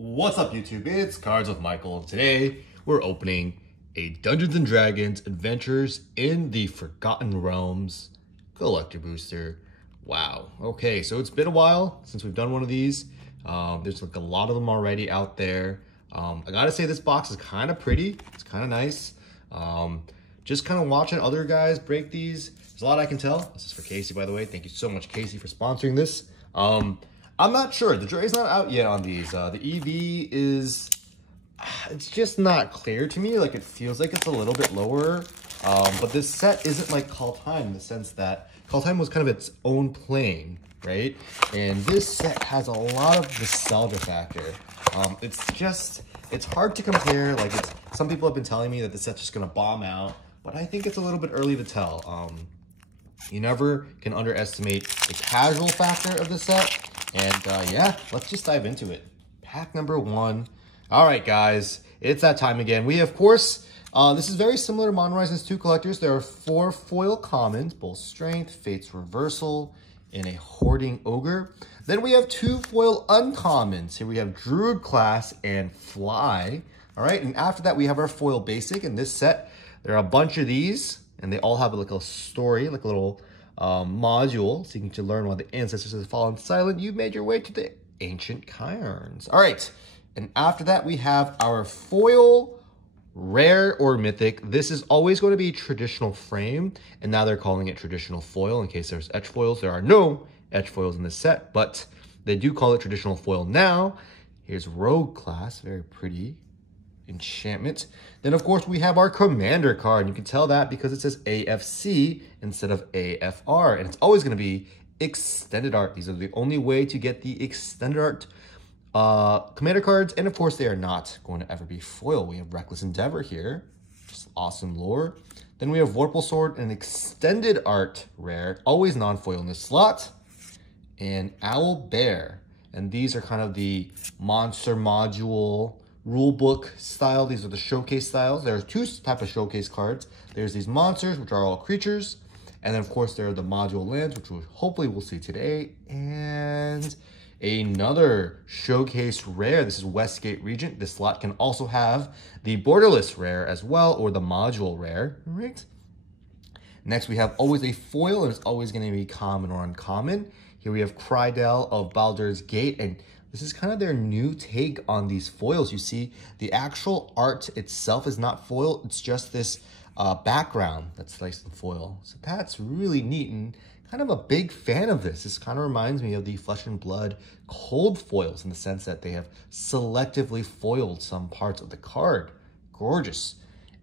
What's up, YouTube? It's Cards with Michael. Today, we're opening a Dungeons & Dragons Adventures in the Forgotten Realms collector booster. Wow. Okay, so it's been a while since we've done one of these. There's like a lot of them already out there. I gotta say, this box is kind of pretty. It's kind of nice. Just kind of watching other guys break these. There's a lot I can tell. This is for Casey, by the way. Thank you so much, Casey, for sponsoring this. I'm not sure. The jury's not out yet on these. The EV is, it's just not clear to me. Like, it feels like it's a little bit lower. But this set isn't like Kaldheim in the sense that Kaldheim was kind of its own plane, right? And this set has a lot of nostalgia factor. It's hard to compare. Like, some people have been telling me that the set's just gonna bomb out, but I think it's a little bit early to tell. You never can underestimate the casual factor of the set. And yeah, let's just dive into it. Pack number 1. All right, guys, it's that time again. We, of course, this is very similar to Modern Horizons 2 collectors. There are 4 foil commons, both Strength, Fate's Reversal, and a Hoarding Ogre. Then we have 2 foil uncommons. Here we have Druid Class and Fly. All right, and after that, we have our foil basic. In this set, there are a bunch of these, and they all have like a story, like a little module, so you can learn why the ancestors have fallen silent. You made your way to the ancient cairns. All right, and after that we have our foil rare or mythic. This is always going to be traditional frame, and now they're calling it traditional foil in case there's etch foils. There are no etch foils in this set, but they do call it traditional foil now. Here's Rogue Class, very pretty enchantment. Then of course we have our commander card. You can tell that because it says AFC instead of AFR, and it's always going to be extended art. These are the only way to get the extended art commander cards, and of course they are not going to ever be foil. We have Reckless Endeavor here, just awesome lore. Then we have Vorpal Sword, an extended art rare, always non-foil in this slot, and Owl Bear, and these are kind of the monster module rulebook style. These are the showcase styles. There are 2 types of showcase cards. There's these monsters, which are all creatures, and then of course there are the module lands, which hopefully we'll see today, and another showcase rare. This is Westgate Regent. This slot can also have the borderless rare as well, or the module rare. All right. Next we have always a foil, and it's always going to be common or uncommon. Here we have Crydell of Baldur's Gate, and this is kind of their new take on these foils. You see, the actual art itself is not foil. It's just this background that's sliced in foil. So that's really neat, and kind of a big fan of this. This kind of reminds me of the Flesh and Blood cold foils in the sense that they have selectively foiled some parts of the card. Gorgeous.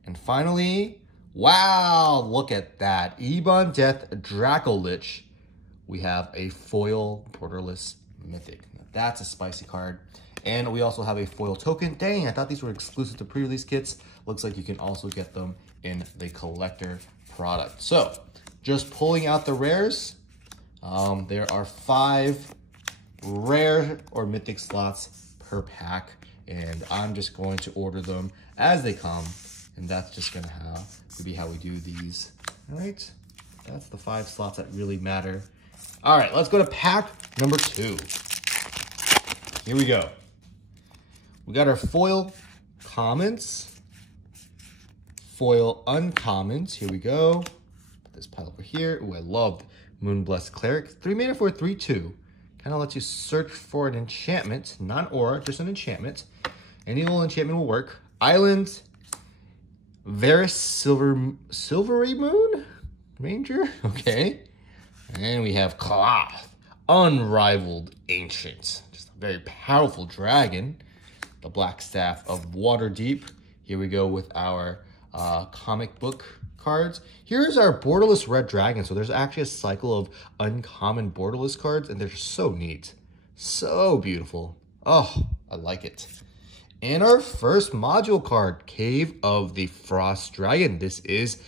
And finally, wow, look at that. Ebon Death Dracolich. We have a foil borderless mythic. That's a spicy card. And we also have a foil token. Dang, I thought these were exclusive to pre-release kits. Looks like you can also get them in the collector product. So, just pulling out the rares. There are 5 rare or mythic slots per pack. And I'm just going to order them as they come. And that's just going to be how we do these. All right, that's the 5 slots that really matter. All right, let's go to pack number 2. Here we go. We got our foil commons, foil uncommons. Here we go. Put this pile over here. Ooh, I love Moonblessed Cleric. 3 mana for a 3/2. Kind of lets you search for an enchantment, not aura, just an enchantment. Any little enchantment will work. Island, Varus Silvery Moon Ranger. Okay. And we have Cloth, Unrivaled Ancient. Just a very powerful dragon. The Black Staff of Waterdeep. Here we go with our comic book cards. Here's our borderless red dragon. So there's actually a cycle of uncommon borderless cards, and they're so neat. So beautiful. Oh, I like it. And our first module card, Cave of the Frost Dragon. This is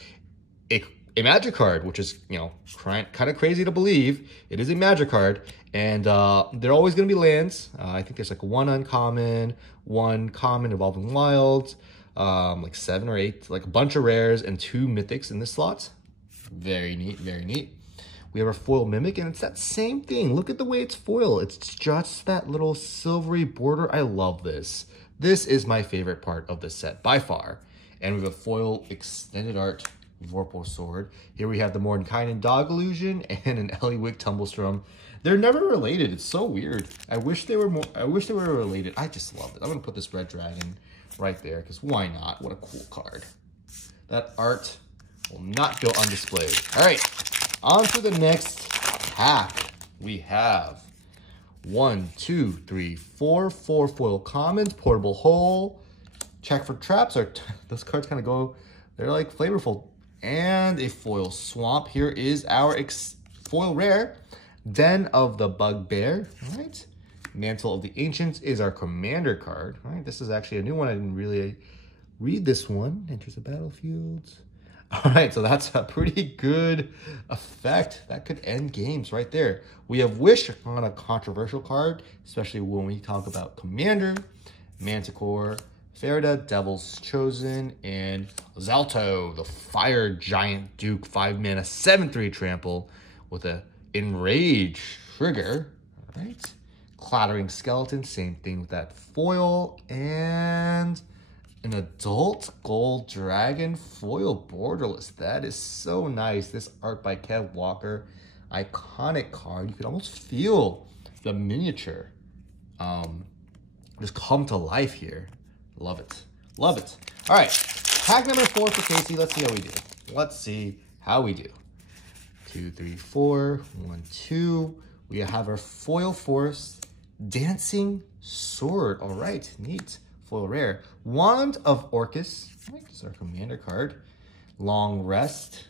a magic card, which is, you know, kind of crazy to believe. It is a magic card, and they're always going to be lands. I think there's like 1 uncommon, 1 common evolving wilds, like 7 or 8, like a bunch of rares and 2 mythics in this slot. Very neat, very neat. We have our foil Mimic, and it's that same thing. Look at the way it's foil. It's just that little silvery border. I love this. This is my favorite part of the set by far. And we have a foil extended art Vorpal Sword. Here we have the Mordenkainen Dog Illusion and an Eliwick Tumblestrom. They're never related. It's so weird. I wish they were related. I just love it. I'm gonna put this Red Dragon right there because why not? What a cool card. That art will not go undisplayed. All right, on to the next pack. We have 1, 2, 3, 4 foil commons, portable hole, check for traps. Those cards kind of go, they're like flavorful. And a foil swamp. Here is our foil rare, Den of the Bugbear. All right. Mantle of the Ancients is our commander card. All right. This is actually a new one. I didn't really read this one. Enters the battlefield. All right. So that's a pretty good effect. That could end games right there. We have Wish on a controversial card, especially when we talk about commander, Manticore, Farida, Devil's Chosen, and Zalto, the Fire Giant Duke, 5-mana, 7/3 trample with a Enrage trigger. All right. Clattering Skeleton, same thing with that foil, and an Adult Gold Dragon foil borderless. That is so nice. This art by Kev Walker, iconic card. You could almost feel the miniature just come to life here. Love it. Love it. All right. Pack number 4 for Casey. Let's see how we do. Let's see how we do. 2, 3, 4. 1, 2. We have our foil force Dancing Sword. All right. Neat. Foil rare. Wand of Orcus. All right. This is our commander card. Long Rest.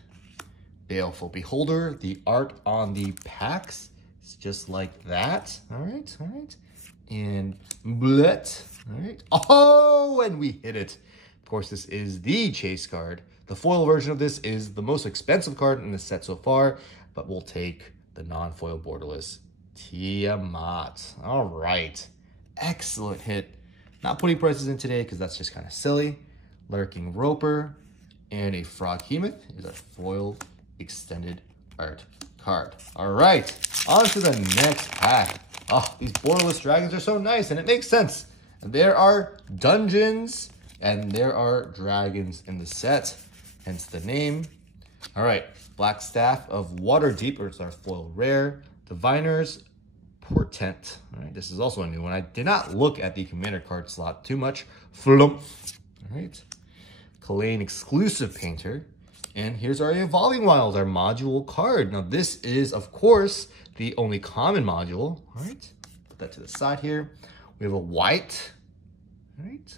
Baleful Beholder. The art on the packs is just like that. All right. All right. And Blet. All right. Oh, and we hit it. Of course, this is the chase card. The foil version of this is the most expensive card in the set so far, but we'll take the non-foil borderless Tiamat. All right. Excellent hit. Not putting prices in today because that's just kind of silly. Lurking Roper and a Froghemoth is our foil extended art card. All right. On to the next pack. Oh, these borderless dragons are so nice, and it makes sense. There are dungeons and there are dragons in the set, hence the name. All right, Black Staff of Waterdeep is our foil rare. Diviner's Portent. All right, this is also a new one. I did not look at the commander card slot too much. Flump. All right, Kalane exclusive painter. And here's our Evolving Wilds, our module card. Now this is, of course, the only common module. All right, put that to the side here. We have a white, all right?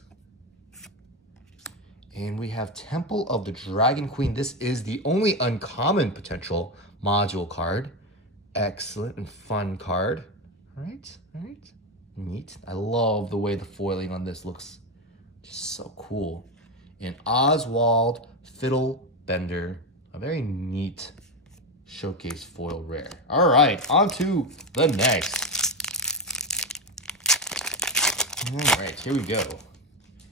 And we have Temple of the Dragon Queen. This is the only uncommon potential module card. Excellent and fun card. All right, all right. Neat. I love the way the foiling on this looks. Just so cool. And Oswald Fiddlebender, a very neat showcase foil rare. All right, on to the next. All right, here we go. Have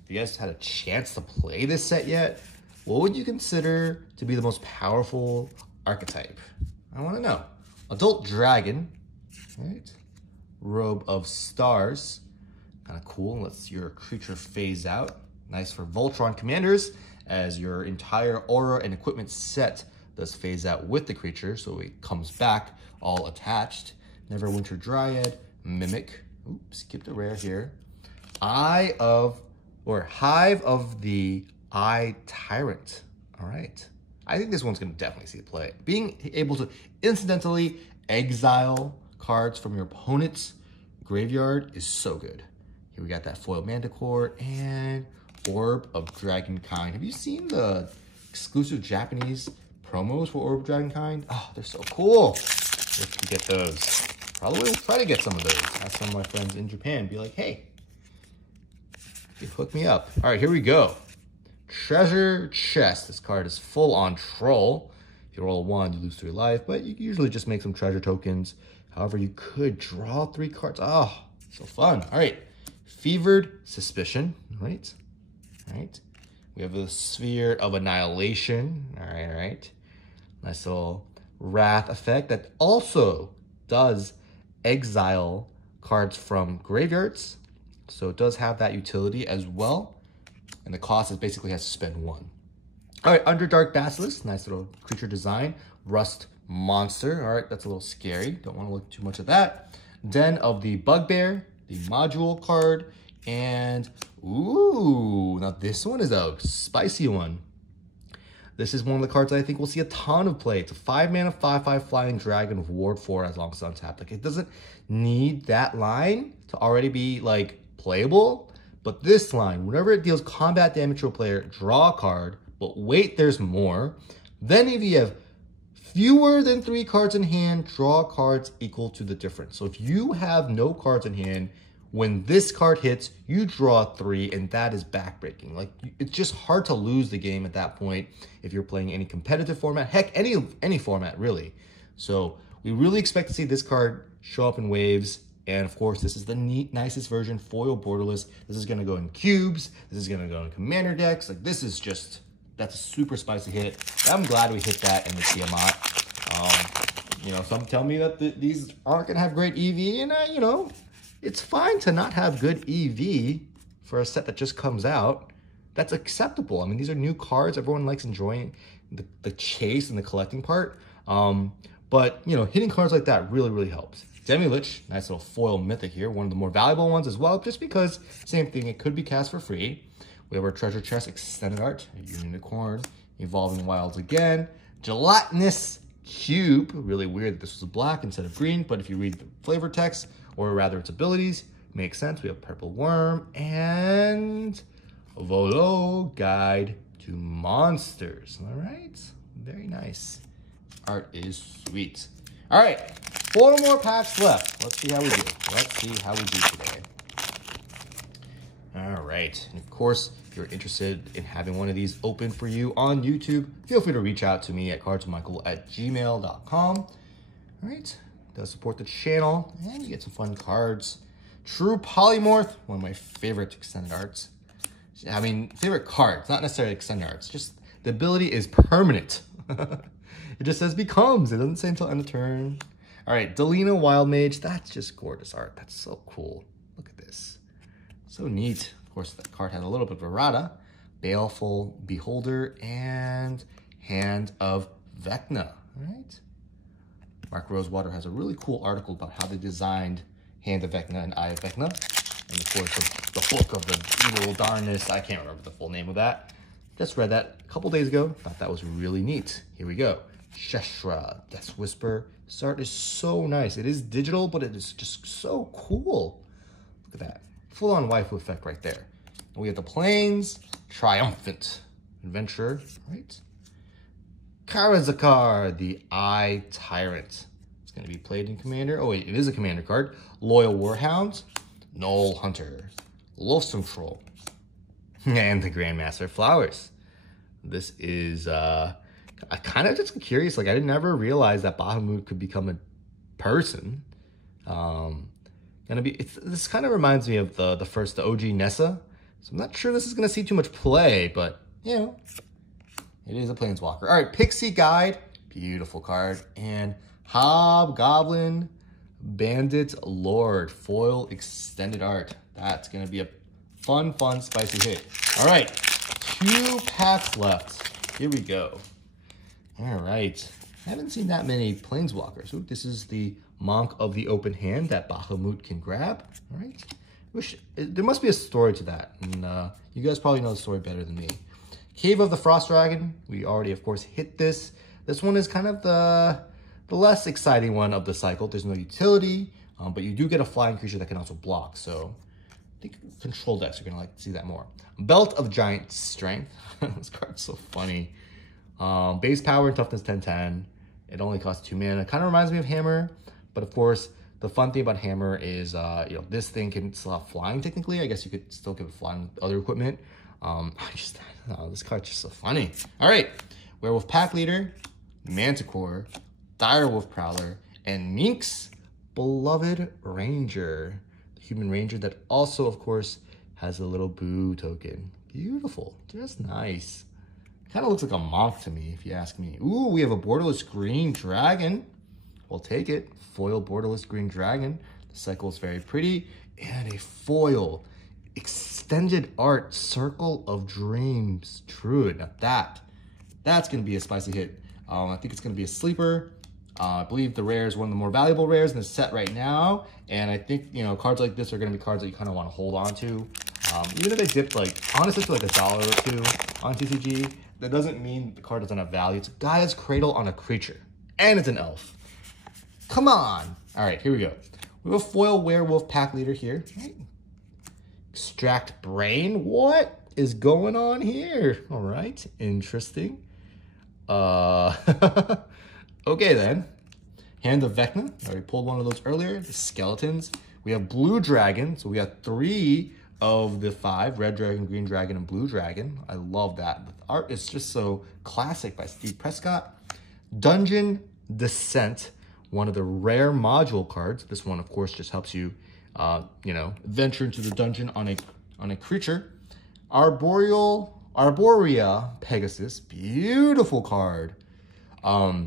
you guys had a chance to play this set yet? What would you consider to be the most powerful archetype? I want to know. Adult Dragon, right? Robe of Stars, kind of cool. Lets your creature phase out. Nice for Voltron commanders, as your entire aura and equipment set does phase out with the creature, so it comes back all attached. Neverwinter Dryad, Mimic. Oops, skipped a rare here. Hive of the Eye Tyrant. All right. I think this one's going to definitely see play. Being able to incidentally exile cards from your opponent's graveyard is so good. Here we got that foil Manticore and Orb of Dragonkind. Have you seen the exclusive Japanese promos for Orb of Dragonkind? Oh, they're so cool. If you get those. Probably will try to get some of those. Ask some of my friends in Japan. Be like, hey, hook me up. All right, here we go. Treasure Chest. This card is full on troll. If you roll a 1, you lose 3 life, but you usually just make some treasure tokens. However, you could draw 3 cards. Oh, so fun. All right. Fevered Suspicion. All right. All right. We have the Sphere of Annihilation. All right, all right. Nice little Wrath effect that also does exile cards from graveyards. So it does have that utility as well. And the cost is basically has to spend 1. All right, Underdark Basilisk, nice little creature design. Rust Monster, all right, that's a little scary. Don't want to look too much at that. Den of the Bugbear, the module card, and ooh, now this one is a spicy one. This is one of the cards I think we'll see a ton of play. It's a 5-mana, 5/5 flying dragon with ward 4 as long as it's untapped. Like, it doesn't need that line to already be like playable, but this line, whenever it deals combat damage to a player, draw a card, but wait, there's more. Then if you have fewer than 3 cards in hand, draw cards equal to the difference. So if you have no cards in hand, when this card hits, you draw 3, and that is backbreaking. Like, it's just hard to lose the game at that point if you're playing any competitive format, heck, any format, really. So we really expect to see this card show up in waves, and of course, this is the nicest version, foil borderless. This is gonna go in cubes, this is gonna go in commander decks. Like, this is just, that's a super spicy hit. I'm glad we hit that in the Tiamat. You know, some tell me that these aren't gonna have great EV, and you know, it's fine to not have good EV for a set that just comes out. That's acceptable. I mean, these are new cards. Everyone likes enjoying the chase and the collecting part. But, you know, hitting cards like that really, really helps. Demi-Lich, nice little foil mythic here. One of the more valuable ones as well, just because, same thing, it could be cast for free. We have our treasure chest extended art, a unicorn, evolving wilds again. Gelatinous cube, really weird that this was black instead of green, but if you read the flavor text, or rather its abilities, makes sense. We have Purple Worm and Volo Guide to Monsters. All right, very nice. Art is sweet. All right, 4 more packs left. Let's see how we do. Let's see how we do today. All right, and of course, if you're interested in having one of these open for you on YouTube, feel free to reach out to me at cardsmichael@gmail.com. All right. Does support the channel, and you get some fun cards. True Polymorph, one of my favorite extended arts. I mean, favorite cards, not necessarily extended arts. Just the ability is permanent. It just says becomes. It doesn't say until end of turn. All right, Delina Wild Mage. That's just gorgeous art. That's so cool. Look at this. So neat. Of course, that card has a little bit of errata. Baleful Beholder and Hand of Vecna. All right. Mark Rosewater has a really cool article about how they designed Hand of Vecna and Eye of Vecna. And of course, the Book of the Evil Darkness. I can't remember the full name of that. Just read that a couple days ago. Thought that was really neat. Here we go. Sheshra, Death Whisper. This art is so nice. It is digital, but it is just so cool. Look at that. Full-on waifu effect right there. And we have the Plains, Triumphant Adventurer, right? Karazakar, the Eye Tyrant. It's going to be played in Commander. Oh, wait, it is a Commander card. Loyal Warhound, Knoll Hunter, Loathsome Troll, and the Grandmaster Flowers. This is, I kind of just curious. Like, I didn't ever realize that Bahamut could become a person. This kind of reminds me of the OG Nessa. So I'm not sure this is going to see too much play, but, you know. It is a Planeswalker. All right, Pixie Guide. Beautiful card. And Hobgoblin Bandit Lord. Foil extended art. That's going to be a fun, spicy hit. All right, 2 packs left. Here we go. All right. I haven't seen that many Planeswalkers. Ooh, this is the Monk of the Open Hand that Bahamut can grab. All right. There must be a story to that. And you guys probably know the story better than me. Cave of the Frost Dragon, we already, of course, hit this. This one is kind of the less exciting one of the cycle. There's no utility, but you do get a flying creature that can also block. So I think control decks are going to like to see that more. Belt of Giant Strength. This card's so funny. Base power and toughness 10/10. It only costs 2 mana. Kind of reminds me of Hammer, but of course, the fun thing about Hammer is, you know, this thing can still have flying technically. I guess you could still give it flying with other equipment. I don't know, this card's just so funny. All right, Werewolf Pack Leader, Manticore, Direwolf Prowler, and Mink's Beloved Ranger. The human ranger that also, of course, has a little boo token. Beautiful, just nice. Kind of looks like a monk to me, if you ask me. Ooh, we have a borderless green dragon. We'll take it. Foil borderless green dragon. The cycle is very pretty. And a foil extended art Circle of Dreams Druid. Now that's going to be a spicy hit. I think it's going to be a sleeper. I believe the rare is one of the more valuable rares in the set right now. And I think, you know, cards like this are going to be cards that you kind of want to hold on to. Even if they dipped, like, honestly, to like $1 or $2 on TCG, that doesn't mean the card doesn't have value. It's Gaia's Cradle on a creature. And it's an elf. Come on. All right, here we go. We have a foil werewolf pack leader here. Right. Extract Brain. What is going on here? All right, interesting. Okay then. Hand of Vecna. I already pulled one of those earlier. The skeletons. We have Blue Dragon. So we got 3 of the 5. Red Dragon, Green Dragon, and Blue Dragon. I love that. The art is just so classic by Steve Prescott. Dungeon Descent. One of the rare module cards. This one, of course, just helps you, you know, venture into the dungeon on a creature. Arborea Pegasus. Beautiful card. I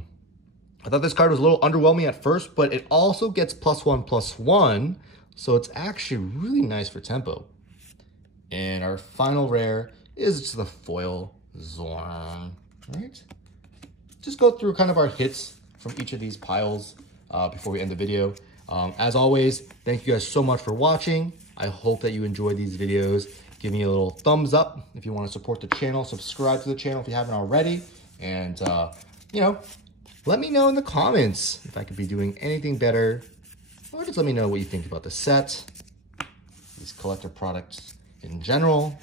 thought this card was a little underwhelming at first, but it also gets +1/+1, so it's actually really nice for tempo. And our final rare is just the foil Zorn. Right? Just go through kind of our hits from each of these piles before we end the video. As always, thank you guys so much for watching. I hope that you enjoyed these videos. Give me a little thumbs up if you want to support the channel. Subscribe to the channel if you haven't already. And, you know, let me know in the comments if I could be doing anything better. Or just let me know what you think about the set, these collector products in general.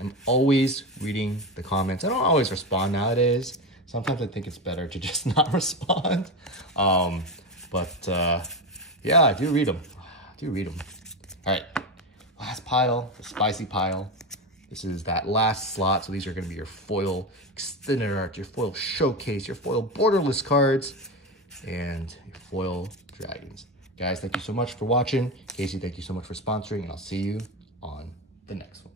I'm always reading the comments. I don't always respond nowadays. Sometimes I think it's better to just not respond. Yeah, I do read them. All right, last pile, the spicy pile. This is that last slot. So these are going to be your foil extended art, your foil showcase, your foil borderless cards, and your foil dragons. Guys, thank you so much for watching. Casey, thank you so much for sponsoring, and I'll see you on the next one.